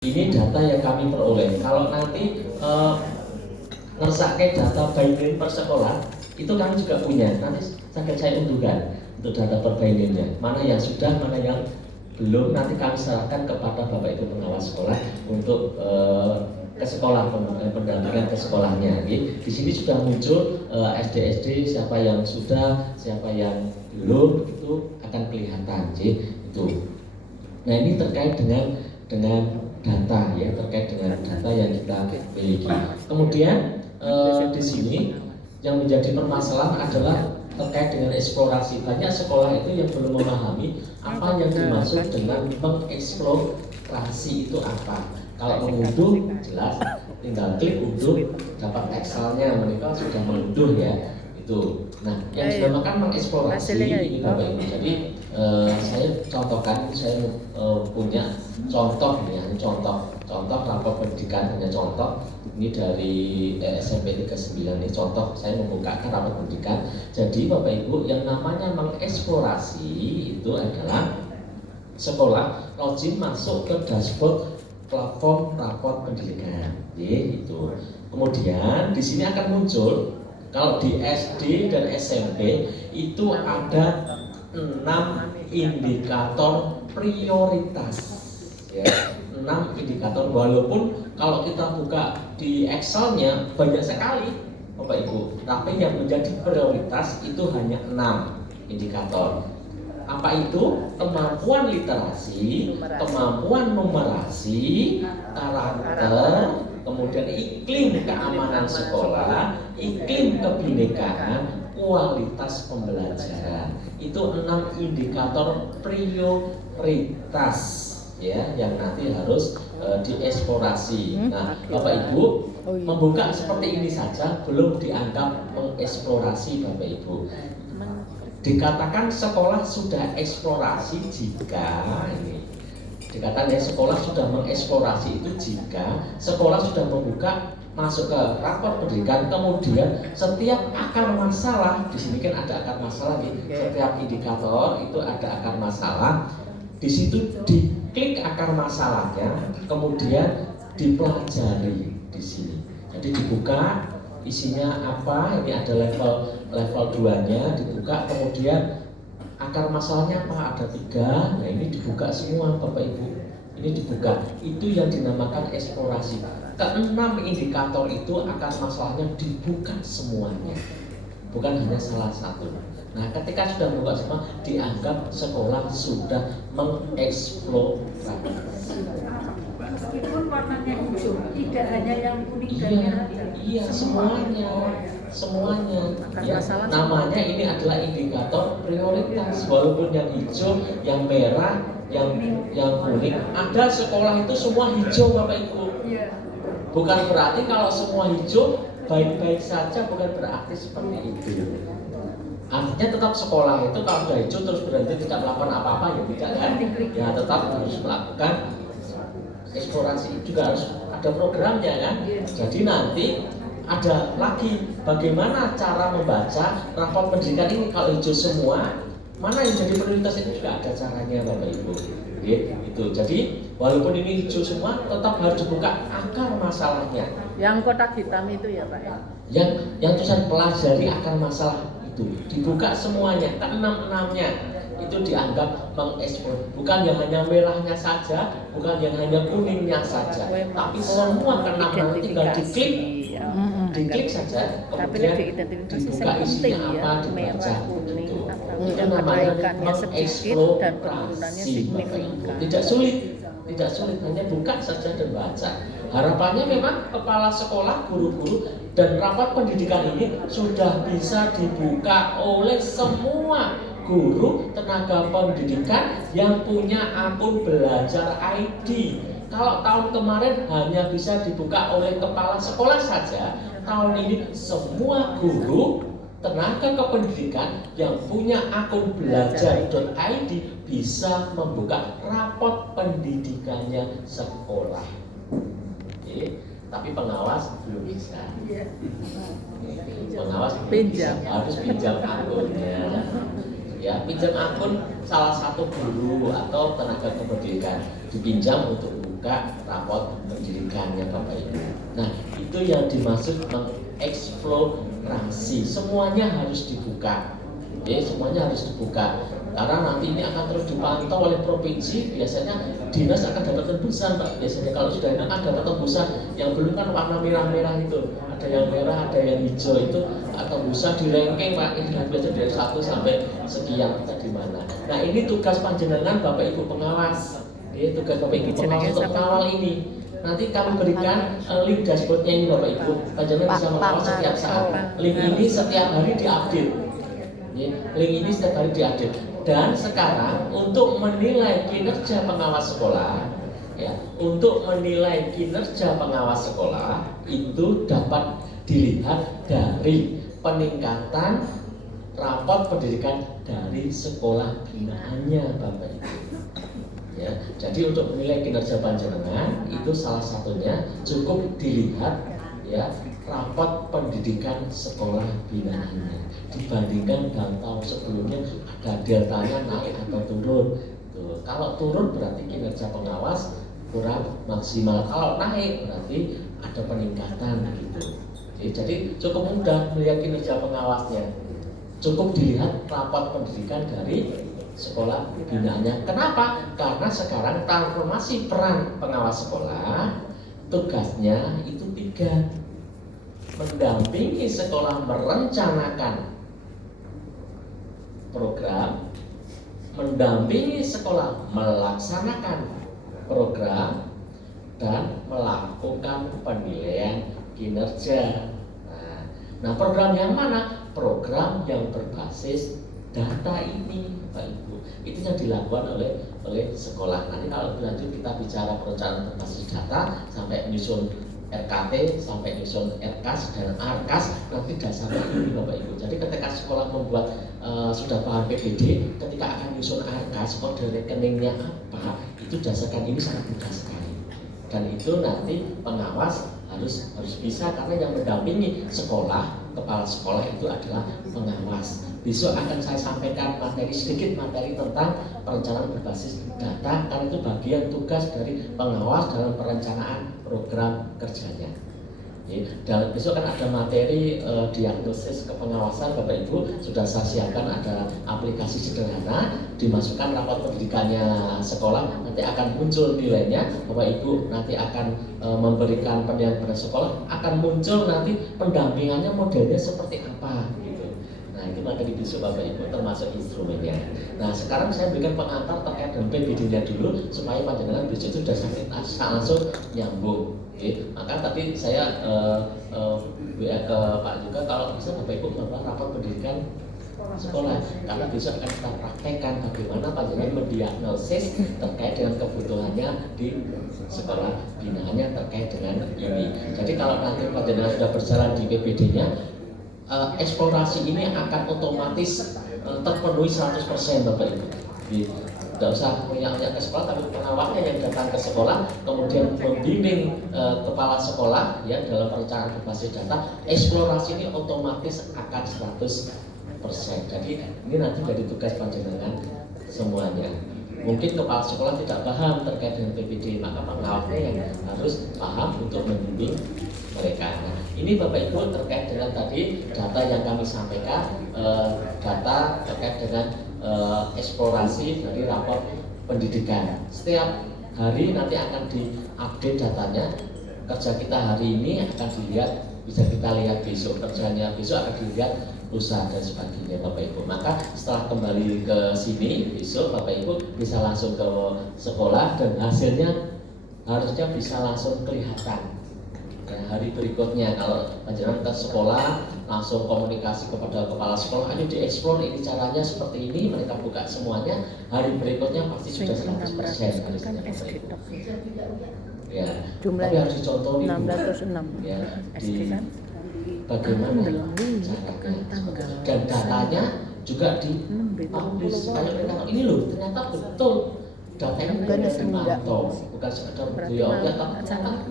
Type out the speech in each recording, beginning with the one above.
Ini data yang kami peroleh. Kalau nanti ngersake data by-name per sekolah, itu kami juga punya. Nanti saya unduhkan untuk data per by-name-nya. Mana yang sudah, mana yang belum. Nanti kami serahkan kepada Bapak Ibu pengawas sekolah untuk ke sekolah, pendampingan ke sekolahnya. Di sini sudah muncul SD siapa yang sudah, siapa yang belum, itu akan kelihatan. Itu. Nah, ini terkait dengan data ya, terkait dengan data yang kita miliki. Kemudian di sini yang menjadi permasalahan adalah terkait dengan eksplorasi. Banyak sekolah itu yang belum memahami apa yang dimaksud dengan mengeksplorasi itu apa. Kalau mengunduh jelas, tinggal klik unduh, dapat Excel-nya, mereka sudah mengunduh ya. Itu. Nah, yang dinamakan mengeksplorasi ini Bapak Ibu. Jadi saya contohkan, saya punya contoh ya, contoh rapor pendidikan, hanya contoh ini dari SMP 39 ini contoh, saya membukakan rapor pendidikan. Jadi Bapak Ibu, yang namanya mengeksplorasi itu adalah sekolah login masuk ke dashboard platform rapor pendidikan, itu. Kemudian di sini akan muncul kalau di SD dan SMP itu ada 6 indikator prioritas ya, 6 indikator, walaupun kalau kita buka di Excel-nya banyak sekali Bapak Ibu, tapi yang menjadi prioritas itu hanya 6 indikator. Apa itu? Kemampuan literasi, kemampuan numerasi, karakter, kemudian iklim keamanan sekolah, iklim kebinekaan, kualitas pembelajaran. Itu 6 indikator prioritas ya, yang nanti harus dieksplorasi. Nah, Bapak Ibu membuka seperti ini saja belum dianggap mengeksplorasi Bapak Ibu. Dikatakan sekolah sudah eksplorasi jika ini dikatakan ya, sekolah sudah mengeksplorasi itu jika sekolah sudah membuka masuk ke rapor pendidikan, kemudian setiap akar masalah, di sini kan ada akar masalah nih, setiap indikator itu ada akar masalah, di situ diklik akar masalahnya, kemudian dipelajari di sini. Jadi dibuka isinya apa, ini ada level 2-nya dibuka, kemudian akar masalahnya apa, ada 3. Nah, ini dibuka semua Bapak Ibu, ini dibuka, itu yang dinamakan eksplorasi. Ke-6 indikator itu akar masalahnya dibuka semuanya, bukan hanya salah satu. Nah, ketika sudah membuka semua, dianggap sekolah sudah mengeksplorasi. Meskipun warnanya hijau, tidak hanya yang kuning dan merah. Iya, semuanya. Ya, namanya ini adalah indikator prioritas. Walaupun yang hijau, yang merah, yang kuning, ada sekolah itu semua hijau Bapak Ibu. Bukan berarti kalau semua hijau baik-baik saja, bukan berarti seperti itu. Artinya tetap sekolah itu kalau sudah hijau terus berhenti tidak melakukan apa-apa, ya tidak kan? Ya tetap harus melakukan eksplorasi, juga harus ada programnya kan. Jadi nanti ada lagi bagaimana cara membaca rapor pendidikan ini. Kalau hijau semua, mana yang jadi prioritas itu juga ada caranya Bapak Ibu. Itu. Jadi walaupun ini hijau semua, tetap harus dibuka akar masalahnya. Yang kotak hitam itu ya Pak ya? Yang tulisan pelajari akar masalah itu dibuka semuanya, ke-6-6-nya itu dianggap mengeksplor, bukan yang hanya merahnya saja, bukan yang hanya kuningnya saja, tapi semua ke-6 tinggal diklik saja, kemudian dibuka isinya apa, dibaca itu. Itu namanya mengeksplorasi. Tidak sulit, hanya buka saja dan baca. Harapannya memang kepala sekolah, guru-guru, dan rapat pendidikan ini sudah bisa dibuka oleh semua guru, tenaga pendidikan yang punya akun Belajar ID. Kalau tahun kemarin hanya bisa dibuka oleh kepala sekolah saja, tahun ini semua guru, tenaga kependidikan yang punya akun belajar.id bisa membuka rapot pendidikannya sekolah. Oke, tapi pengawas belum bisa. Pengawas belum bisa, harus pinjam akunnya. Ya, pinjam akun salah satu guru atau tenaga kependidikan, dipinjam untuk dibuka rapot pendidikannya Bapak Ibu. Nah, itu yang dimaksud mengeksplorasi. Semuanya harus dibuka. Oke, semuanya harus dibuka. Karena nanti ini akan terus dipantau oleh provinsi. Biasanya dinas akan dapat tembusan, Pak. Biasanya kalau sudah ini akan dapat tembusan. Yang belum kan warna merah-merah itu. Ada yang merah, ada yang hijau itu. Tembusan di ranking, Pak. Ini biasa dari 1 sampai sekian kita di mana. Nah, ini tugas panjenengan Bapak Ibu pengawas. Ini tugas Bapak Ibu pengawas untuk mengawal ini. Nanti kami berikan link dashboardnya ini Bapak Ibu. Panjenengan bisa mengawal setiap saat. Link ini setiap hari diupdate. Link ini setiap hari diupdate. Dan sekarang untuk menilai kinerja pengawas sekolah, ya, untuk menilai kinerja pengawas sekolah itu dapat dilihat dari peningkatan rapot pendidikan dari sekolah binaannya, Bapak Ibu. Ya, jadi untuk menilai kinerja panjenengan itu salah satunya cukup dilihat ya rapot pendidikan sekolah binaannya dibandingkan dengan tahun sebelumnya ada deltanya naik atau turun. Tuh, kalau turun berarti kinerja pengawas kurang maksimal, kalau naik berarti ada peningkatan gitu. Jadi cukup mudah melihat kinerja pengawasnya, cukup dilihat rapot pendidikan dari sekolah binaannya. Kenapa? Karena sekarang transformasi peran pengawas sekolah tugasnya itu 3: mendampingi sekolah merencanakan program, mendampingi sekolah melaksanakan program, dan melakukan penilaian kinerja. Nah, program yang mana? Program yang berbasis data ini, Pak Ibu. Itu yang dilakukan oleh sekolah. Nanti kalau lanjut kita bicara perencanaan berbasis data sampai menyusun RKT, sampai menyusun RKAS dan ARKAS, nanti dasarnya ini Bapak Ibu. Jadi ketika sekolah membuat sudah paham PBD, ketika akan menyusun ARKAS, kode rekeningnya apa, itu dasarkan ini sangat mudah sekali. Dan itu nanti pengawas harus bisa, karena yang mendampingi sekolah, kepala sekolah itu adalah pengawas. Besok akan saya sampaikan sedikit materi tentang perencanaan berbasis data, karena itu bagian tugas dari pengawas dalam perencanaan program kerjanya. Dan besok kan ada materi diagnosis kepengawasan, Bapak Ibu sudah saya siapkan, ada aplikasi sederhana, dimasukkan rapot pendidikannya sekolah, nanti akan muncul nilainya, Bapak Ibu nanti akan memberikan penilaian pada sekolah, akan muncul nanti pendampingannya modelnya seperti apa gitu. Nah, itu materi besok Bapak Ibu termasuk instrumennya. Nah, sekarang saya berikan pengantar terkait dengan PBD-nya dulu supaya panjenengan besok itu sudah langsung nyambung. Oke, maka tadi saya WA ke Pak juga, kalau bisa Bapak Ibu membuat rapor pendidikan sekolah, karena besok akan kita praktekkan bagaimana panjenengan mendiagnosis terkait dengan kebutuhannya di sekolah binaannya terkait dengan ini. Jadi kalau nanti panjenengan sudah berjalan di PBD-nya, eksplorasi ini akan otomatis terpenuhi 100% Bapak Ibu. Tidak usah punya ke sekolah, tapi pengawasnya yang datang ke sekolah, kemudian membimbing kepala sekolah ya dalam perencanaan berbasis data, eksplorasi ini otomatis akan 100%. Jadi ini nanti jadi tugas panjenengan semuanya. Mungkin kepala sekolah tidak paham terkait dengan PBD, maka pengawasnya yang harus paham untuk membimbing mereka. Nah, ini Bapak Ibu terkait dengan tadi data yang kami sampaikan, data terkait dengan eksplorasi dari rapor pendidikan. Setiap hari nanti akan diupdate datanya. Kerja kita hari ini akan dilihat, bisa kita lihat besok, kerjanya besok akan dilihat usaha dan sebagainya Bapak Ibu. Maka setelah kembali ke sini besok Bapak Ibu bisa langsung ke sekolah dan hasilnya harusnya bisa langsung kelihatan. Ya, hari berikutnya kalau panjenengan ke sekolah langsung komunikasi kepada kepala sekolah, ayo dieksplor ini caranya seperti ini, mereka buka semuanya, hari berikutnya pasti sudah 100% harusnya Bapak Ibu. Ya, tapi harus dicontoh dulu. 606 Ya, SD kan? bagaimana caranya dan datanya juga dipublish. Kayak mereka ini loh, ternyata betul datanya bukan dipantau, bukan sekedar beliau ya, tapi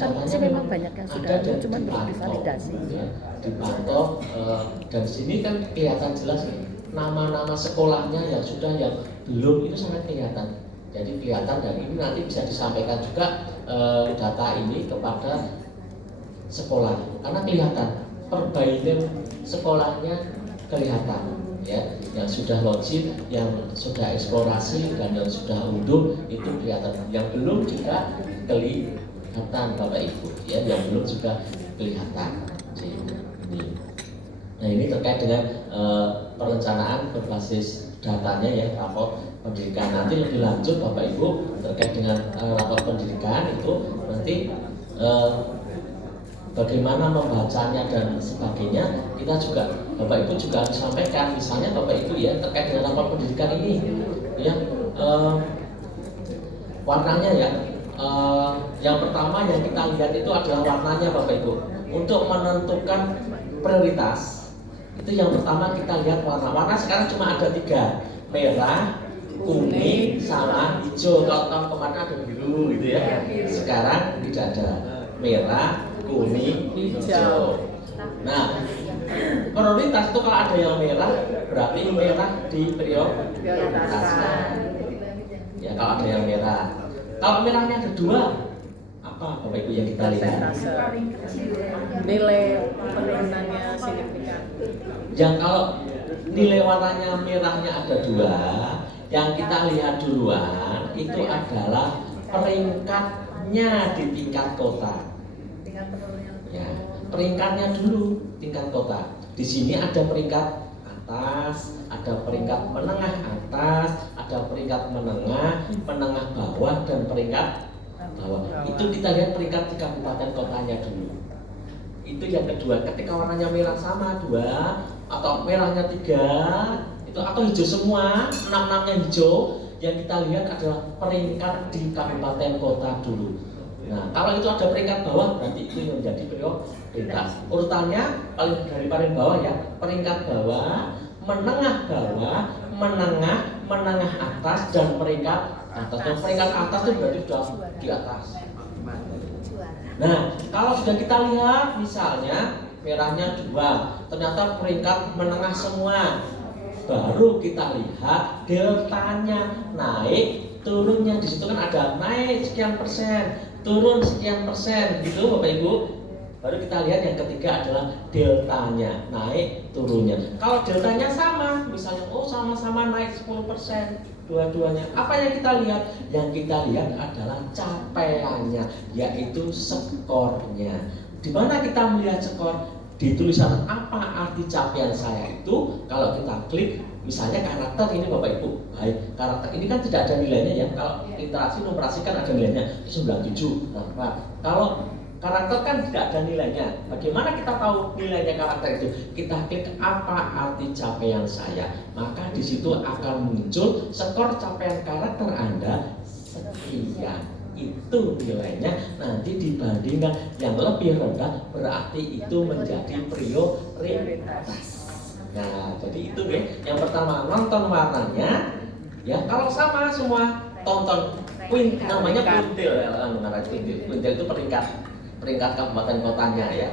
datanya memang banyak yang sudah ada dan cuma belum dipantau, divalidasi. ya, dipantau. Dan sini kan kelihatan jelas nama-nama sekolahnya yang sudah, yang belum itu sangat kelihatan. Jadi kelihatan, dan ini nanti bisa disampaikan juga data ini kepada sekolah, karena kelihatan perbaikan sekolahnya kelihatan ya, yang sudah login, yang sudah eksplorasi dan yang sudah unduh itu kelihatan, yang belum juga kelihatan Bapak Ibu ya, yang belum juga kelihatan. Nah ini terkait dengan perencanaan berbasis datanya ya, rapor pendidikan. Nanti lebih lanjut Bapak Ibu terkait dengan rapor pendidikan itu nanti bagaimana membacanya dan sebagainya, kita juga Bapak Ibu juga harus sampaikan. Misalnya Bapak Ibu ya terkait dengan rapor pendidikan ini ya, warnanya ya, yang pertama yang kita lihat itu adalah warnanya Bapak Ibu. Untuk menentukan prioritas itu yang pertama kita lihat warna sekarang cuma ada 3, merah, kuning, sama hijau. Kalau tahun kemarin ada biru gitu ya, sekarang tidak ada, merah, kuning, hijau. Nah, prioritas itu kalau ada yang merah berarti merah diprioritaskan. Ya kalau ada yang merah. Kalau merahnya ada 2, apa Bapak Ibu yang kita lihat? Nilai penurunannya signifikan. Yang kalau nilai warnanya merahnya ada 2, yang kita lihat duluan itu adalah peringkatnya di tingkat kota. Ya, peringkatnya dulu tingkat kota. Di sini ada peringkat atas, ada peringkat menengah atas, ada peringkat menengah bawah, dan peringkat bawah. Itu kita lihat peringkat di kabupaten kotanya dulu. Itu yang kedua. Ketika warnanya merah sama 2 atau merahnya 3 itu, atau hijau semua, 6-6-nya hijau, yang kita lihat adalah peringkat di kabupaten kota dulu. Nah, kalau itu ada peringkat bawah berarti itu yang menjadi prioritas. Urutannya dari paling bawah ya, peringkat bawah, menengah atas, dan peringkat atas. Dan peringkat atas itu berarti sudah di atas. Nah, kalau sudah kita lihat misalnya merahnya 2, ternyata peringkat menengah semua, baru kita lihat deltanya, naik turunnya. Di situ kan ada naik sekian persen, turun sekian persen gitu Bapak Ibu. Baru kita lihat yang ketiga adalah deltanya, naik turunnya. Kalau deltanya sama, misalnya sama-sama naik 10%, dua-duanya, apa yang kita lihat? Yang kita lihat adalah capaiannya, yaitu skornya. Di mana kita melihat skor? Di tulisan apa arti capaian saya itu. Kalau kita klik misalnya karakter ini Bapak Ibu, baik, karakter ini kan tidak ada nilainya ya. Kalau literasi numerasi kan ada nilainya 97. Nah, kalau karakter kan tidak ada nilainya. Bagaimana kita tahu nilainya karakter itu? Kita klik apa arti capaian saya, maka di situ akan muncul skor capaian karakter Anda sekian. Itu nilainya, nanti dibandingkan yang lebih rendah berarti itu menjadi prioritas. Nah, jadi itu ya. Yang pertama nonton warnanya, ya kalau sama semua tonton namanya quintil ya, quintil itu peringkat kabupaten kotanya ya,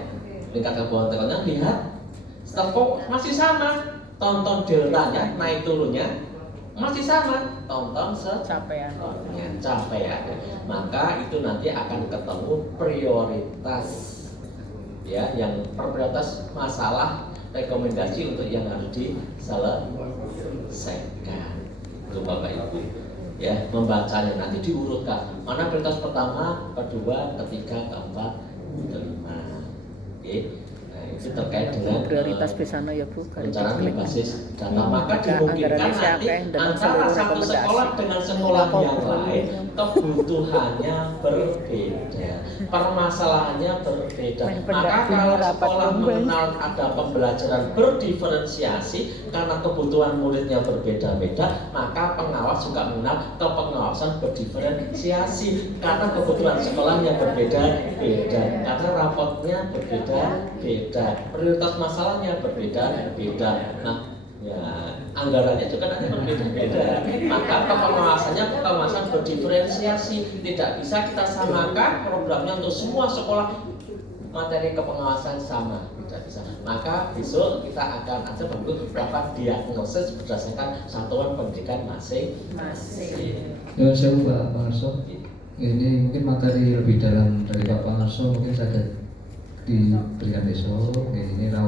peringkat kabupaten kotanya. Lihat, setelah masih sama, tonton deltanya naik turunnya masih sama, tonton capaian. Maka itu nanti akan ketemu prioritas ya, yang prioritas masalah rekomendasi untuk yang harus diselesaikan. Itu Bapak Ibu ya, membacanya nanti diurutkan mana prioritas pertama, kedua, ketiga, keempat, kelima. Oke. Nah, itu terkait dengan prioritas besana ya Bu, rencana berbasis data. Maka dimungkinkan nanti antara satu sekolah dengan sekolah yang lain kebutuhannya berbeda, permasalahannya berbeda. Maka kalau sekolah mengenal ada pembelajaran berdiferensiasi karena kebutuhan muridnya berbeda-beda, maka pengawas juga mengenal kepengawasan berdiferensiasi karena kebutuhan sekolahnya berbeda-beda, karena rapotnya berbeda-beda, prioritas masalahnya berbeda-beda. Nah, ya anggarannya juga nanti berbeda-beda. Maka pengawasan berdiferensiasi, tidak bisa kita samakan programnya untuk semua sekolah, materi kepengawasan sama, tidak bisa. Maka besok kita akan ada beberapa diagnosis berdasarkan satuan pendidikan masing-masing. Ya, saya Pak Harso. Ini mungkin materi lebih dalam dari Pak Pangarso mungkin saya diberikan besok. Ini